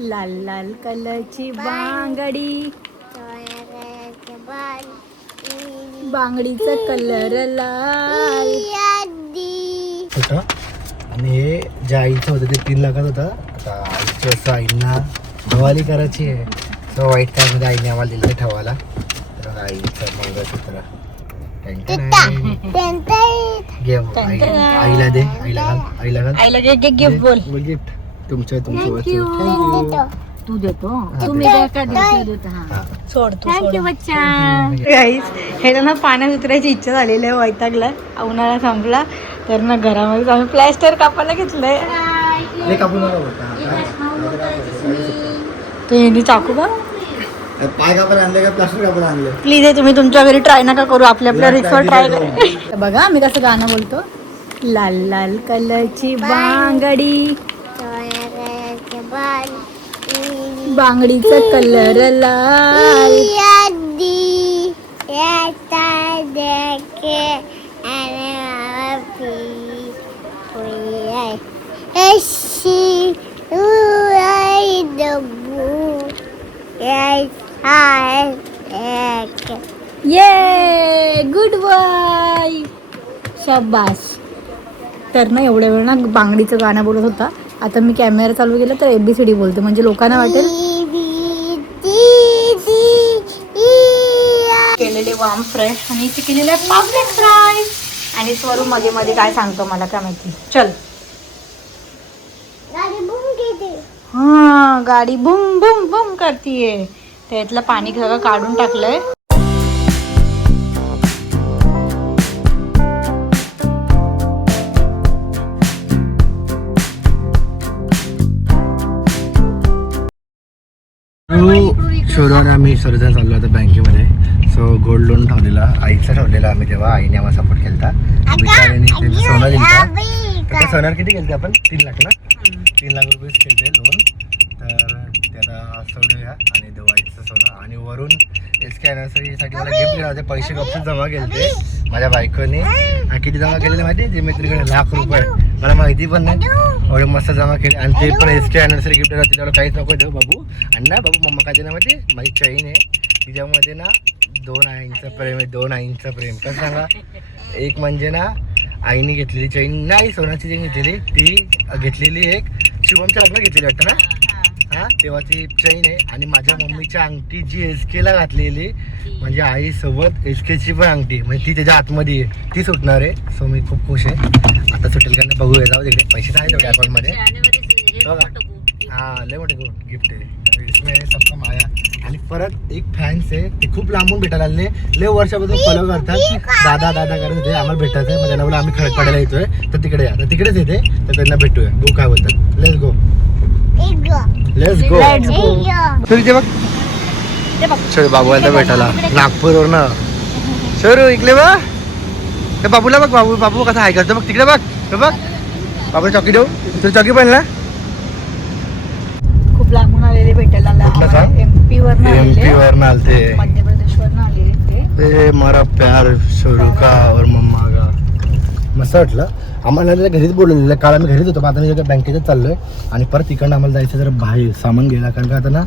लाल लाल कलरची बांगडी, बांगडीचा कलर लाल. होता आणि हे ज्या आईचं होतं ते 3 लाखात होतं. आता आईचं असं आईंना हवाली करायची आहे, तर व्हाईट कारमध्ये आईने आम्हाला दिलं ठेवायला. तर आईचं मंगळसूत्र आईला दे, आईला घाल. आईला गिफ्ट बोल. गिफ्ट तुमच्या तू देतो, तुम्ही सोडतो. थँक्यू बच्चा. गाईस हे ना पाण्यात उतरायची इच्छा झालेली आहे, वैतागला, उन्हाळा संपला तर ना घरामध्ये आम्ही प्लॅस्टर कापायला घेतलंय. तर ह्यानी चाकू बा पाय कापायला आणले का प्लास्टर कापायला आणले? प्लीज हे तुम्ही तुमच्या घरी ट्राय नका करू, आपल्या रिक्सवर ट्राय करा. बघा आम्ही कसं गाणं बोलतो. लाल लाल कलरची बांगडी, बांगडीचा कलर लाल. ये गुड बॉय, शाबास. तर ना एवढ्या वेळ ना बांगडीचं गाणं बोलत होता. आता मी कॅमेरा चालू केला तर ABCD बोलते, म्हणजे लोकांना वाटेल. केलेले वाम फ्रेश आणि इथे केलेले पापलेट फ्राय. आणि स्वरू मध्ये मध्ये काय सांगतो मला काय माहिती. चल हा, गाडी बुम बुम बुम करतीये. त्यातलं पाणी सगळं काढून टाकलंय. शोधून आम्ही सर्जन चाललो होतो बँकेमध्ये. सो गोल्ड लोन ठेवलेला, आईचा ठेवलेला आम्ही, तेव्हा आईने आम्हाला सपोर्ट केला. बिचाऱ्याने त्यांचं सोनं दिलं. तर त्या सोन्यावर किती केलं आपण? 3 लाख ना, 3 लाख रुपये केले लोन. तर ते आता सोडूया आणि देऊ आईचं सोनं. आणि वरून SK नर्सरीसाठी मला गिफ्ट दिला होते. पैसे गप्प जमा केले माझ्या बायकोने. किती जमा केलेले माहिती? जे मैत्रिणीकडे ₹1,00,000 मला माहिती पण नाही, एवढे मस्त जमा केले. आणि ते पण SK नर्सरी गिफ्ट दिला. तिला काहीच नको देऊ बाबू. आणि ना बाबू मम्मा काय देणार माहिती? माझी चैन आहे, तिच्यामध्ये ना 2 आईंचं प्रेम आहे. 2 आईंचं प्रेम कसं सांगा. एक म्हणजे ना आईने घेतलेली चैन नाही, सोनाची चैन घेतलेली, ती घेतलेली एक शुभमच्या लग्न घेतलेली वाटतं ना, हा तेव्हा ती चैन आहे. आणि माझ्या मम्मीची अंगठी जी SKला घातलेली, म्हणजे आईसोबत SKची पण अंगठी, म्हणजे ती त्याच्या आतमध्ये आहे, ती सुटणार आहे. सो मी खूप खुश आहे. आता सुटेल का नाही बघूया, जाऊ तिकडे. पैसे आहेत तेवढे अकाउंटमध्ये बघा. हा लय मोठे गिफ्ट आहे, इसमें सबका माया. आणि परत एक फॅन्स आहे, ते खूप लांबून भेटायला आले, लय वर्षापासून फॉलो करतात. दादा दादा करत होते, आम्हाला भेटायचं आहे. माझ्या नवला आम्ही खडकपाड्याला येतोय, तर तिकडे या, तर तिकडेच येते, तर त्यांना भेटूया. गो काय बोलतात, लेट्स गो, लेट्स गो. तू इथे बघ, चल बाबू आता भेटायला नागपूरवर ना. शरू इकडे बघ, ते बाबूला बघ, बाबू बाबू कसा हाय करतो बघ, तिकडे बघ. बघ बाबूला चॉकी देऊ, तुला चॉकी पण ना. खूप लांबून आलेले भेटायला, MP वरनं आलते, मध्य प्रदेशवरनं आलेले ते. मारा प्यार शरू का और मम्मा का. मस्त वाटलं आम्हाला. घरीच बोलवलेलं, काल आम्ही घरीच होतो, आता मी बँकेतच चाललोय. आणि परत तिकडनं आम्हाला जायचं जर बाहेर सामान घ्यायला, कारण का आता ना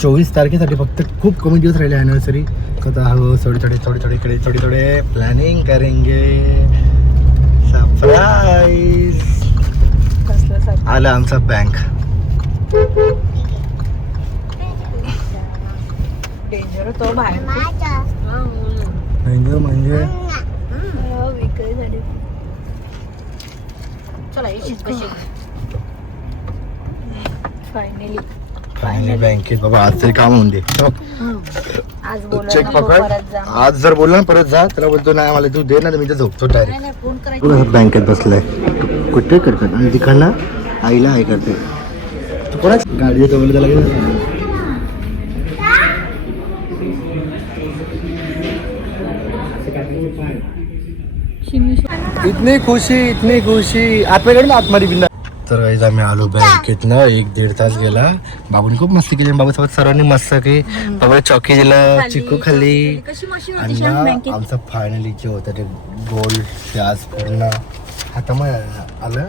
24 तारखेसाठी फक्त खूप कमी दिवस राहिले अॅनिव्हर्सरी. आता थोडे थोडे प्लॅनिंग करेंगे. सरप्राईज आला आमचा बँक. डेंजर होतो बाहेर म्हणजे फायनली बँकेत बाबा आज तरी काम होऊन दे. चेक पकड, आज जर बोलला ना परत जा, त्याला बोलतो नाही मला तू दे ना, मी तर झोपतो डायरेक्ट. बँकेत बसलाय कुठे करतात आणि तिकडनं आईला आहे करते. तू कोणाच गाडी येतो बोलतो त्याला. इतनी खुशी आतमध्ये आतमध्ये बिंदा. तर गाईज आम्ही आलो बँकेतनं, 1-1.5 तास गेला. बाबूने खूप मस्ती केली, बाबूसोबत सर्वांनी मस्त की बाबा चॉकी दिलं, चिक्कू खाल्ली. आणि आमचं फायनली जे होतं ते गोल्ड आज पूर्ण हातामध्ये आलं.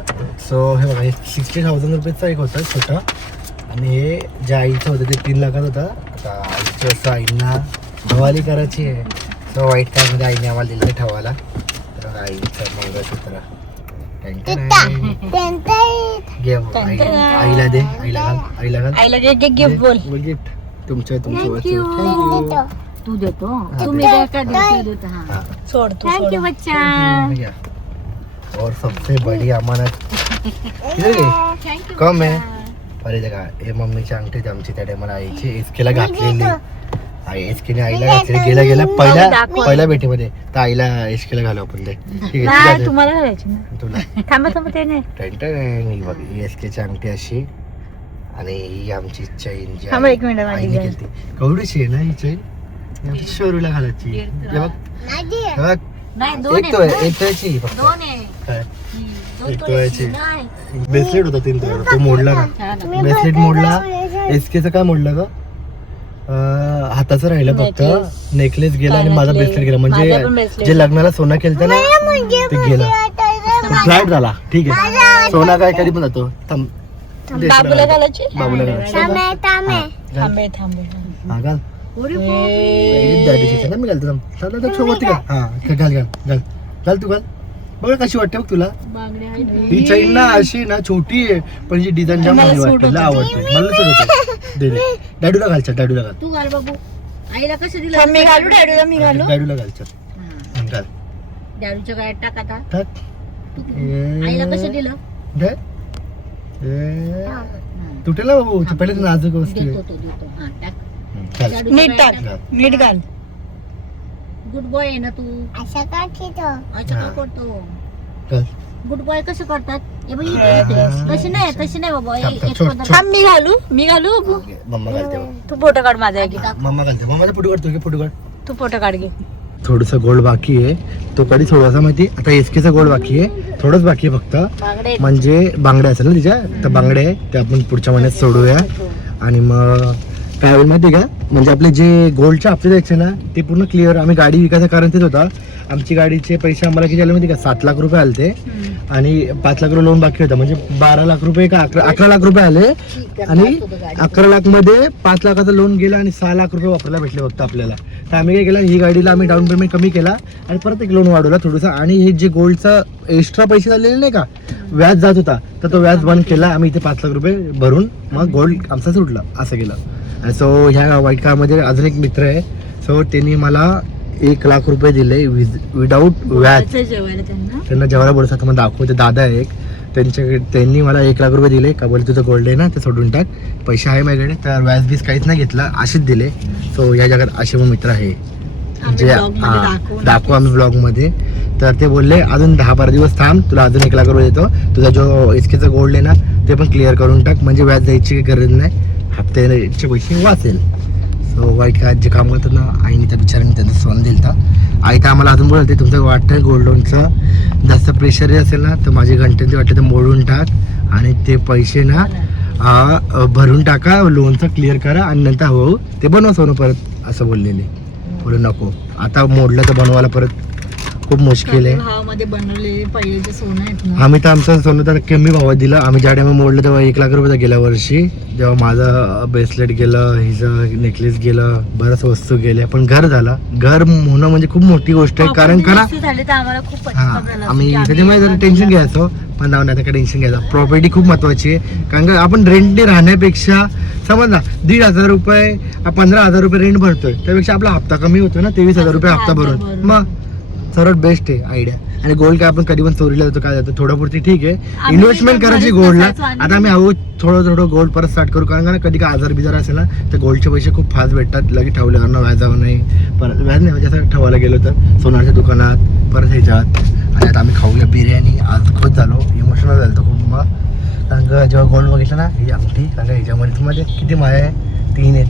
सो हे बघा, 60,000 रुपयेचा एक होता छोटा, आणि हे जे आईचं होतं ते 3 लाखात होतं. आता आईची वस्तू आईंना हवाली करायची आहे. सो व्हाईट कारमध्ये आईने आम्हाला दिलं ठेवायला. तर आईचं मंगळसूत्र घे आईला दे. आईला घाल. आईला गिफ्ट बोल. गिफ्ट तुमच्या वस्तू. तू देतो तुम्ही सोड. थँक्यू बच्चा. और सबसे बड़ी अमानत कम है. अरे देखा हे मम्मीची अंगठी आमची त्या टायमाला आईची एसकेला घातलेली. आई एसकेने आईला घातलेली. गेला पहिल्या भेटीमध्ये तर आईला एसकेला घालू आपण ते. ठीक आहे तुम्हाला घालायची ना. तुला थांबा ते नाही. बघ ही एसकेची अंगठी अशी आणि ही आमची चैन जी थांबा एक मिनिट. आईने केली कवडीची आहे ना ही चैन. शोरूला घालायची. हे बघ नाही एक तोळ्याची फक्त. एक तोळ्याची ब्रेसलेट होता 3 तोळ्याचा. तो मोडला ना. ब्रेसलेट मोडला. एसकेचं काय मोडलं ग. हाताचं राहिलं फक्त. नेकलेस गेला आणि माझा ब्रेसलेट गेला. म्हणजे जे लग्नाला सोनं केलं ना ते गेलं. फ्लॅट झाला. ठीक आहे सोना काय कधी पण जातो. बाबूला घालायची. बाबूला घालायची. हा घाल. मी घालतो सोबत का. हा घाल घाल घाल घाल तू घाल. बघ कशी वाटते बघ तुला. ही चैन ना अशी ना छोटी आहे पण जी डिझाईन जाम भारी वाटते. मला आवडते. मला दे दे. डॅडूला घालच्या. डॅडूला घाल. तू घाल बाबू. आईला कसं दिलं. मी घालू डॅडूला. मी घालू डॅडूला घालच्या. घाल. डॅडूच्या गळ्यात टाक आता. टाक. आईला कसं दिलं. दे. तुटेल ना बाबू. पहिले नाजूक वस्तू आहे. नीट टाक. नीट घाल. गुड बॉय आहे ना तू. असं का करतो. असं का करतो. घाल. गुड बॉय कसं करतात. तशी नाही बाबा. थांब मी घालू. मी घालू बाबू. मम्मा घालते बघ. तू फोटो काढ माझा. मम्मा घालते. मम्माचा फोटो काढतो की फोटो काढ. तू फोटो काढ घे. थोडस गोल्ड बाकी आहे. तो कधी थोडासा माहिती. आता एसकेचा गोल्ड बाकी आहे. थोडंच बाकी आहे फक्त. म्हणजे बांगड्या असेल ना तिच्या. तर बांगड्या आहे ते आपण पुढच्या महिन्यात सोडूया. आणि मग काय होईल माहिती का. म्हणजे आपले जे गोल्डचे हप्ते द्यायचे ना ते पूर्ण क्लिअर. आम्ही गाडी विकायचं कारण तेच होता. आमची गाडीचे पैसे आम्हाला किती आले माहिती का. 7 लाख रुपये आले ते. आणि 5 लाख रुपये लोन बाकी होतं. म्हणजे 12 लाख रुपये का 11 लाख रुपये आले. आणि 11 लाख मध्ये 5 लाखाचं लोन गेलं आणि 6 लाख रुपये वापरायला भेटले फक्त आपल्याला. तर आम्ही काय केलं. ही गाडीला आम्ही डाऊन पेमेंट कमी केला आणि परत एक लोन वाढवला थोडंसं. आणि हे जे गोल्डचा एक्स्ट्रा पैसे झालेले नाही का व्याज जात होता तर तो व्याज बंद केला. आम्ही इथे 5 लाख रुपये भरून मग गोल्ड आमचा सुटला असं केलं. आणि सो ह्या व्हाईट कारमध्ये अजून एक मित्र आहे. सो त्यांनी मला 1 लाख रुपये दिले विदाऊट व्याज. त्यांना जेवायला बोलत होतं. मग दाखवते. दादा आहे एक. त्यांनी मला 1 लाख रुपये दिले. का बोल तुझं गोल्ड आहे ना ते सोडून टाक. पैसे आहे माझ्याकडे. तर व्याज बीज काहीच नाही घेतला. असेच दिले. सो या जगात असे मग मित्र आहे जे दाखवू आम्ही ब्लॉगमध्ये. तर ते बोलले अजून 10-12 दिवस थांब तुला अजून 1 लाख रुपये देतो. तुझा जो एसकेचा गोल्ड आहे ना ते पण क्लिअर करून टाक. म्हणजे व्याज द्यायची गरज नाही. हप्त्याचे पैसे वाचेल. सो वाईट काय जे काम करतात ना आईने त्या बिचाराने त्यांचं सोनं दिलं तर. आई तर आम्हाला अजून बोलते तुमचं वाटतं गोल्ड लोनचं जास्त प्रेशर असेल ना तर माझे घंटे वाटतं ते मोडून टाक आणि ते पैसे ना भरून टाका. लोनचं क्लिअर करा आणि नंतर हो ते बनवा सोनं परत असं बोललेले. बोलू नको आता मोडलं तर बनवायला परत खूप मुश्किल आहे. आम्ही तर आमचं सोनं तर कमी भावात दिलं. आम्ही ज्या टाइम मोडलं तेव्हा 1 लाख रुपये गेल्या वर्षी. जेव्हा माझं ब्रेसलेट गेलं हिचं नेकलेस गेलं बऱ्याच वस्तू गेल्या पण घर झालं. घर होणं म्हणजे खूप मोठी गोष्ट आहे. कारण का आम्ही त्याच्यामुळे टेन्शन घ्यायचो पण जाऊन आता काय टेन्शन घ्यायचं. प्रॉपर्टी खूप महत्वाची आहे. कारण का आपण रेंटने राहण्यापेक्षा समज ना 1,500 रुपये 15,000 रुपये रेंट भरतोय त्यापेक्षा आपला हप्ता कमी होतो ना. 23,000 रुपये हप्ता भरून मग सर्वात बेस्ट आहे आयडिया. आणि गोल्ड काय आपण कधी पण चोरीला जातो काय जातो थोडं पुरती ठीक आहे. इन्व्हेस्टमेंट करायची गोल्डला. आता आम्ही थोडं गोल्ड परत स्टार्ट करू. कारण का कधी काय आजार बिजार असेल ना तर गोल्डचे पैसे खूप फास्ट भेटतात. लगेच ठेवले कारण व्याजावं नाही. परत व्याज नाही म्हणजे असं ठेवायला गेलो तर सोनारच्या दुकानात परत ह्याच्यात. आणि आता आम्ही खाऊया बिर्याणी. आज खूप झालो इमोशनल झालं खूप. मग कारण का जेव्हा गोल्ड बघितलं ना ही आमटी कारण का ह्याच्यामध्ये किती माया आहे. 3 आहे.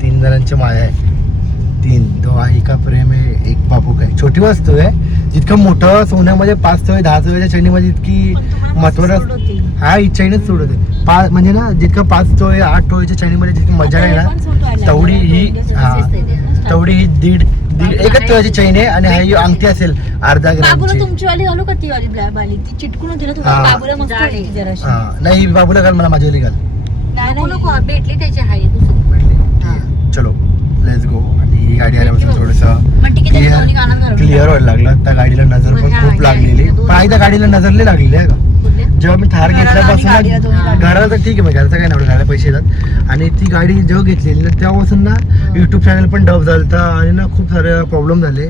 3 जणांची माया आहे. 3 तो आई का प्रेम आहे. एक बाबू काय छोटी वस्तू आहे. जितकं मोठं सोन्यामध्ये 5 तोळे 10 तोळ्याच्या चैनीमध्ये इतकी महत्वाचं हा ही चैनच सोडत आहे. म्हणजे ना जितकं 5 तोळे 8 तोळ्याच्या चैनीमध्ये जितकी मजा आहे ना तेवढी ही 1 तोळ्याची चैन आहे. आणि ही अंगठी असेल अर्धा ग्रॅमची. तुमची वाली घालू का ती वाली बाली ती चिटकून होती ना. बाबूला मस्त नाही बाबूला घाल मला माझी वाली घाल. नको नको भेटली त्याची हाय दुसरी. भेटली चलो लेट्स गो. आणि ही गाडी आल्यापासून थोडंसं मग ठीक आहे दोन्ही कानात घालून क्लिअर व्हायला लागलं. त्या गाडीला नजर पण खूप लागलेली. पण त्या गाडीला नजर नाही लागलेली आहे का. जेव्हा मी थार घेतल्यापासून ना घराला तर ठीक आहे, मग घराचं काय नाही, घराला पैसे येतात. आणि ती गाडी जेव्हा घेतलेली ना तेव्हापासून ना युट्यूब चॅनल पण डब झालता आणि ना खूप सारे प्रॉब्लेम झाले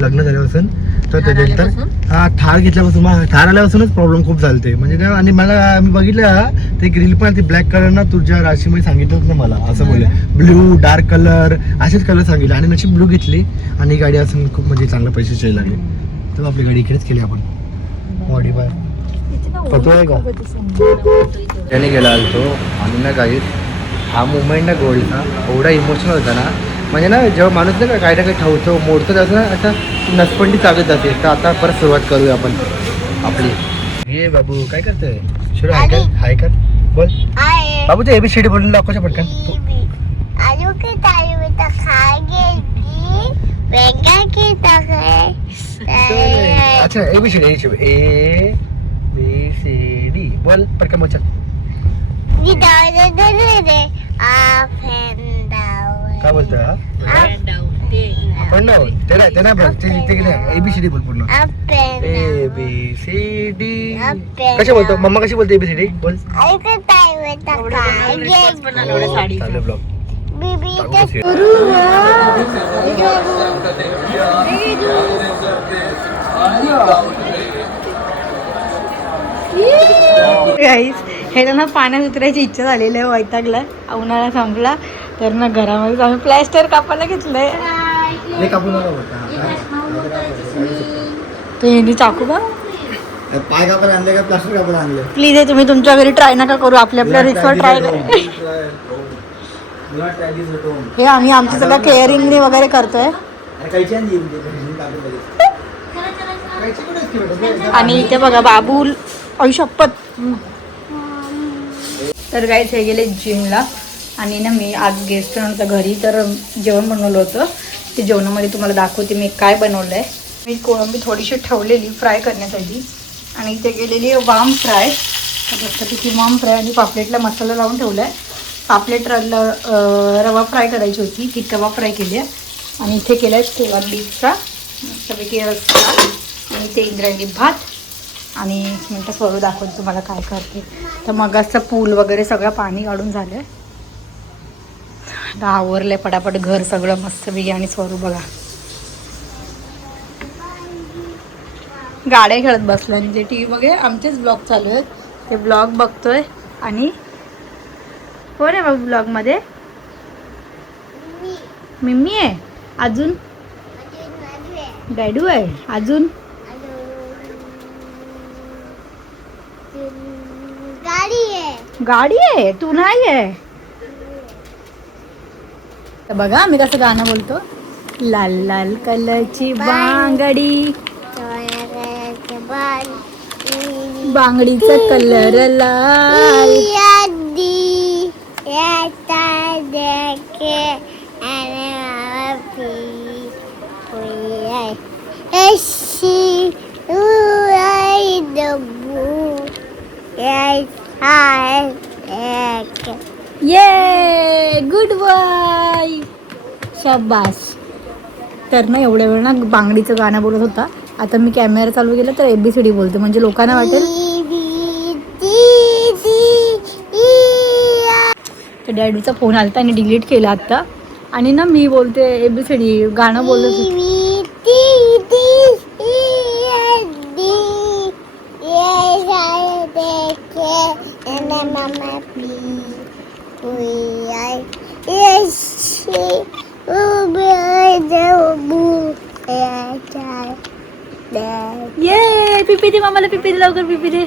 लग्न झाल्यापासून. तर त्याच्यानंतर हा थार घेतल्यापासून थार आल्यापासूनच प्रॉब्लेम खूप झालते म्हणजे काय. आणि मला मी बघितलं ते ग्रिल पण ती ब्लॅक कलर ना तुझ्या राशीमध्ये सांगितलंच ना मला, असं बोलले ब्ल्यू डार्क कलर असेच कलर सांगितले. आणि नशी ब्लू घेतली आणि ही गाडी असून खूप म्हणजे चांगल्या पैसे लागले. तर आपली गाडी इकडेच केली आपण मॉडिफाय. पतो आहे का त्याने गेला आलतो. आणि ना गाईड हा मुवमेंट ना गोल्डचा एवढा इमोशनल होता ना, म्हणजे ना जेव्हा माणूस नाही का काही ना काही ठेवतो मोडतो त्याचं ना आता नसपंडी चालत जाते. तर आता परत सुरुवात करूया आपण आपली. हे बाबू काय करतोय शिरो हाय कर बोल बाबू. ते ABCD बोलून दाखवच्या पटकन. अच्छा ABCD ABCD बोल पटकन बोल. काय बोलतोय हा पण ना ते नाही बघ ते ABCD बोल पूर्ण. ABCD कशी बोलतो मम्मा, कशी बोलते ABCD बोल. चालेल ब्लॉग हे ना पाण्यात उतरायची इच्छा झालेली आहे, वैतागला. उन्हाळा संपला तर ना घरामध्ये आम्ही प्लॅस्टर कापायला घेतलंय. तर यांनी चाकू बा पाय कापायला आणले का प्लास्टर कापायला आणले. प्लीज आहे तुम्ही तुमच्या घरी ट्राय नका करू, आपल्या रिक्सवर ट्राय करा. हे आम्ही आमचं सगळं केअरिंगने वगैरे करतोय. आणि इथे बघा बाबू आयुष्यपत. तर गाईस हे गेले जिमला. आणि ना मी आज गेस्ट नव्हतं घरी तर जेवण बनवलं होतं. ते जेवणामध्ये तुम्हाला दाखवते मी काय बनवलं आहे. मी कोळंबी थोडीशी ठेवलेली फ्राय करण्यासाठी. आणि इथे गेलेली वाम फ्राय. मस्तपैकी वाम फ्राय आणि पापलेटला मसाला लावून ठेवला आहे. पापलेट रवा फ्राय करायची होती ती रवा फ्राय केली आहे. आणि इथे केला आहे कोळंबीचा मस्तपैकी रस्सा. आणि ते इंद्रायणी भात. आणि एक मिनटं करू दाखवते तुम्हाला काय करते. तर मग असं पूल वगैरे सगळं पाणी काढून झालं आहे. आवरलं आहे पटापट घर सगळं मस्तपैकी. आणि स्वरू बघा गाड्या खेळत बसल्या आणि ते TV वगैरे आमचेच ब्लॉग चालू आहेत. ते ब्लॉग बघतोय. आणि कोण आहे बाबू ब्लॉगमध्ये? मिम्मी आहे. अजून डॅडू आहे. अजून गाडी आहे. तू नाही आहे. तर बघा आम्ही कसं गाणं बोलतो. लाल लाल कलरची बांगडी बांगडीचा कलर लाल. ये गुड बॉय शाबास. तर ना एवढ्या वेळ ना बांगडीचं गाणं बोलत होता. आता मी कॅमेरा चालू केला तर ABCD बोलते म्हणजे लोकांना वाटेल. तर डॅडूचा फोन आलता आणि डिलीट केला आत्ता. आणि ना मी बोलते ABCD गाणं बोलत होते. ये पिपी दे मामाला. पिपी दे लवकर. पिपी दे.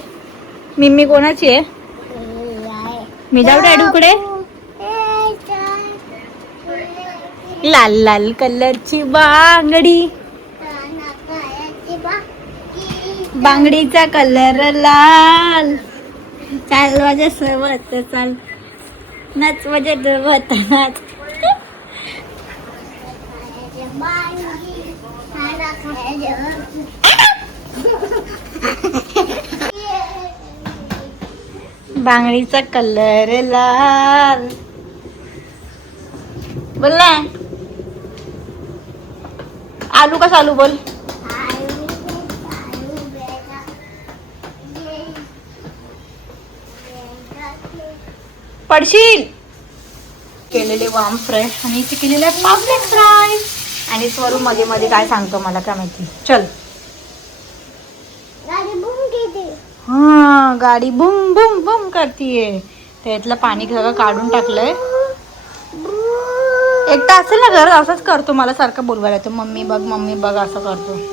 मिम्मी कोणाची आहे? मी जाऊ डॅडूकडे. लाल लाल कलरची बांगडी बांगडीचा कलर लाल. चाल माझ्या सोबत चाल नाच माझ्या सोबत नाच. बांगडीचा कलर लाल. बोल ना. आलू का चालू बोल. पडशील. केलेले वाम फ्राय आणि इथे केलेले पापलेट फ्राय. आणि स्वरूप मध्ये मध्ये काय सांगतो मला काय माहिती. चल. हा गाडी बुम बुम बुम करतीये. त्यातलं पाणी सगळं काढून टाकलंय. एकटा असेल ना घर असंच करतो. मला सारखं बोलवायला येतो मम्मी बघ असं करतो.